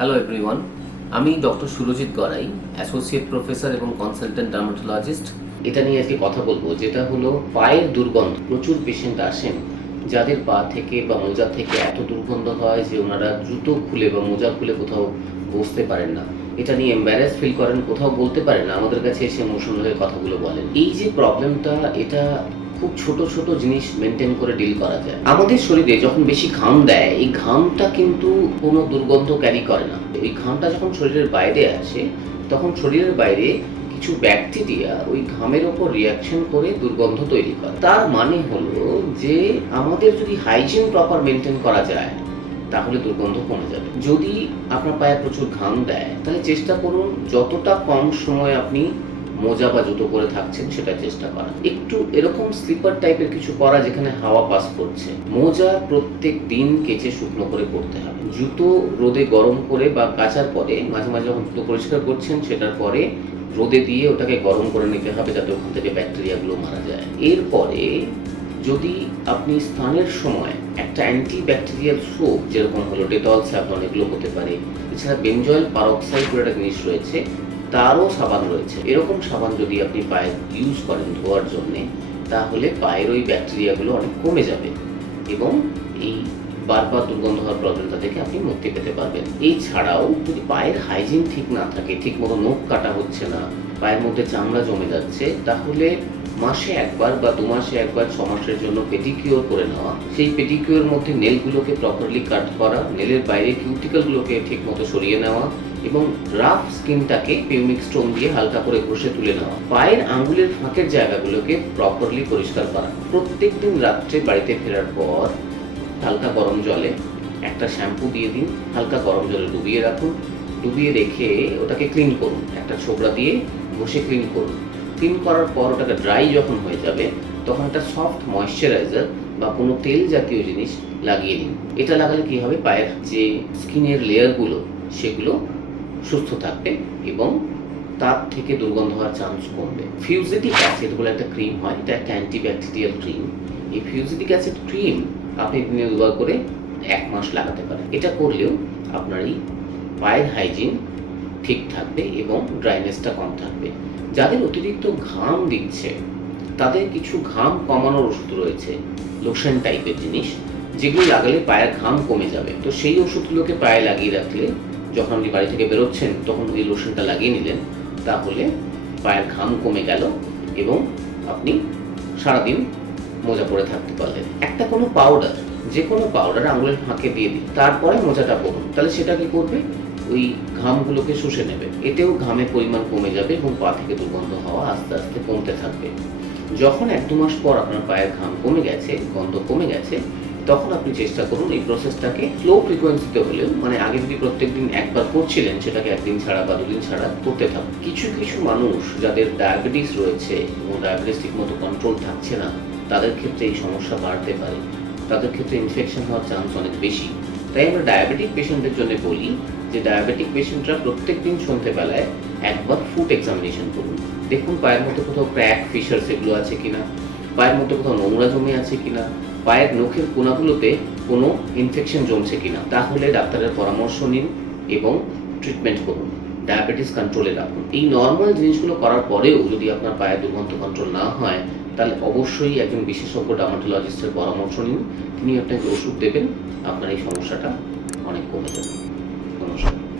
Hello everyone, আমি doctor Surajit Garai, associate professor এবং consultant dermatologist. এটা নিয়ে আজকে কথা বলবো, যেটা হলো পায়ের দুর্গন্ধ। প্রচুর পেশেন্ট আসেন যাদের পা থেকে বা মোজা থেকে এত দুর্গন্ধ হয় যে ওনারা জুতো খুলে বা মোজা খুলে কোথাও বসতে পারেন না। এটা নিয়ে এম্বারেস ফিল করেন, কোথাও বলতে পারেন না, আমাদের কাছে এসে ইমোশনাল হয়ে কথাগুলো বলেন। এই যে প্রবলেমটা, এটা খুব ছোট ছোট জিনিস মেনটেন করে ডিল করা যায়। আমাদের শরীরে যখন বেশি ঘাম দেয়, এই ঘামটা কিন্তু কোনো দুর্গন্ধ ক্যারি করে না। এই ঘামটা যখন শরীরের বাইরে আসে, তখন শরীরের বাইরে কিছু ব্যাকটেরিয়া ওই ঘামের ওপর রিয়াকশন করে দুর্গন্ধ তৈরি করে। তার মানে হলো যে আমাদের যদি হাইজিন প্রপার মেনটেন করা যায় তাহলে দুর্গন্ধ কমে যাবে। যদি আপনার পায়ে প্রচুর ঘাম দেয়, তাহলে চেষ্টা করুন যতটা কম সময় আপনি মোজা বা জুতো পরে থাকছেন সেটা চেষ্টা করা। একটু এরকম স্লিপার টাইপের কিছু পরা যেখানে হাওয়া পাস করছে। মোজা প্রত্যেক দিন কেচে শুকনো করে পরতে হবে। জুতো রোদে গরম করে বা কাচার পরে, মাঝে মাঝে যখন জুতো পরিষ্কার করছেন সেটার পরে রোদে দিয়ে ওটাকে গরম করে নিতে হবে যাতে ওখান থেকে ব্যাকটেরিয়াগুলো মারা যায়। এরপরে যদি আপনি স্নানের সময় একটা অ্যান্টি ব্যাকটেরিয়াল সোপ, যেরকম হলো ডেটল সাবান, এগুলো হতে পারে। এছাড়া বেনজয়েল পারক্সাইড বলে একটা জিনিস রয়েছে, তারও সাবান রয়েছে। এরকম সাবান যদি আপনি পায়ে ইউজ করেন ধোয়ার জন্যে, তাহলে পায়ের ওই ব্যাকটেরিয়াগুলো অনেক কমে যাবে এবং এই বারবার দুর্গন্ধ হওয়ার প্রবলেমটা থেকে আপনি মুক্তি পেতে পারবেন। এই ছাড়াও যদি পায়ের হাইজিন ঠিক না থাকে, ঠিক মতো নখ কাটা হচ্ছে না, পায়ের মধ্যে চামড়া জমে যাচ্ছে, তাহলে মাসে একবার বা 2 মাসে একবার 6 মাসের জন্য পেডিকিওর করে নেওয়া। সেই পেডিকিওর মধ্যে নেলগুলোকে প্রপারলি কাট করা, নেলের বাইরে কিউটিকলগুলোকে ঠিক মতো সরিয়ে নেওয়া এবং রাফ স্কিনটাকে পিউমিক স্টোন দিয়ে হালকা করে ঘষে তুলে নেওয়া। পায়ের আঙ্গুলের ফাঁকের জায়গাগুলোকে প্রপারলি পরিষ্কার করা। প্রত্যেকদিন রাত্রে বাড়িতে ফেরার পর হালকা গরম জলে একটা শ্যাম্পু দিয়ে দিন, হালকা গরম জলে ডুবিয়ে রাখুন। ডুবিয়ে রেখে ওটাকে ক্লিন করুন, একটা ছোবড়া দিয়ে ঘষে ক্লিন করুন। ক্লিন করার পর ওটাকে ড্রাই যখন হয়ে যাবে, তখন একটা সফট ময়েশ্চারাইজার বা কোনো তেল জাতীয় জিনিস লাগিয়ে নিন। এটা লাগালে কি হবে, পায়ের যে স্কিনের লেয়ারগুলো সেগুলো সুস্থ থাকবে এবং তার থেকে দুর্গন্ধ হওয়ার চান্স কমবে। ফিউজিটিক অ্যাসিড বলে একটা ক্রিম হয়, এটা একটা অ্যান্টিব্যাকটেরিয়াল ক্রিম। এই ফিউজিটিক অ্যাসিড ক্রিম আপনি দিনে 2 বার করে 1 মাস লাগাতে পারেন। এটা করলেও আপনার এই পায়ের হাইজিন ঠিক থাকবে এবং ড্রাইনেসটা কম থাকবে। যাদের অতিরিক্ত ঘাম দিচ্ছে তাদের কিছু ঘাম কমানোর ওষুধ রয়েছে, লোশন টাইপের জিনিস, যেগুলো লাগালে পায়ের ঘাম কমে যাবে। তো সেই ওষুধগুলোকে পায়ে লাগিয়ে রাখলে যখন আপনি বাড়ি থেকে বেরোচ্ছেন তখন ওই লোশনটা লাগিয়ে নিলেন, তাহলে পায়ের ঘাম কমে গেল এবং আপনি সারাদিন মোজা পরে থাকতে পারলেন। একটা কোনো পাউডার, যে কোনো পাউডার আঙুলের ফাঁকে দিয়ে দিন, তারপরে মোজাটা পরুন। তাহলে সেটা কি করবে, ওই ঘামগুলোকে শুষে নেবে। এতেও ঘামের পরিমাণ কমে যাবে এবং পা থেকে দুর্গন্ধ হওয়া আস্তে আস্তে কমতে থাকবে। যখন 1-2 মাস পর আপনার পায়ের ঘাম কমে গেছে, গন্ধ কমে গেছে, তখন আপনি চেষ্টা করুন এই প্রসেসটাকে স্লো ফ্রিকোয়েন্সিতে হলেও, মানে আগে যদি প্রত্যেকদিন একবার করছিলেন সেটাকে 1 দিন ছাড়া বা 2 দিন ছাড়া করতে থাকুন। কিছু কিছু মানুষ যাদের ডায়াবেটিস রয়েছে এবং ডায়াবেটিস ঠিকমতো কন্ট্রোল থাকছে না, তাদের ক্ষেত্রে এই সমস্যা বাড়তে পারে। তাদের ক্ষেত্রে ইনফেকশন হওয়ার চান্স অনেক বেশি। তাই আমরা ডায়াবেটিক পেশেন্টদের জন্য বলি যে ডায়াবেটিক পেশেন্টরা প্রত্যেকদিন সন্ধ্যেবেলায় একবার ফুট এক্সামিনেশন করুন। দেখুন পায়ের মধ্যে কোথাও ক্র্যাক, ফিশার সেগুলো আছে কিনা, পায়ের মধ্যে কোথাও নোংরা জমে আছে কিনা, পায়ের নখের কোনাগুলোতে কোনো ইনফেকশন জমছে কিনা। তাহলে ডাক্তারের পরামর্শ নিন এবং ট্রিটমেন্ট করুন, ডায়াবেটিস কন্ট্রোলে রাখুন। এই নর্মাল জিনিসগুলো করার পরেও যদি আপনার পায়ের দুর্গন্ধ কন্ট্রোল না হয়, তাহলে অবশ্যই একজন বিশেষজ্ঞ ডার্মাটোলজিস্টের পরামর্শ নিন। তিনি আপনাকে ওষুধ দেবেন, আপনার এই সমস্যাটা অনেক কমে যাবে।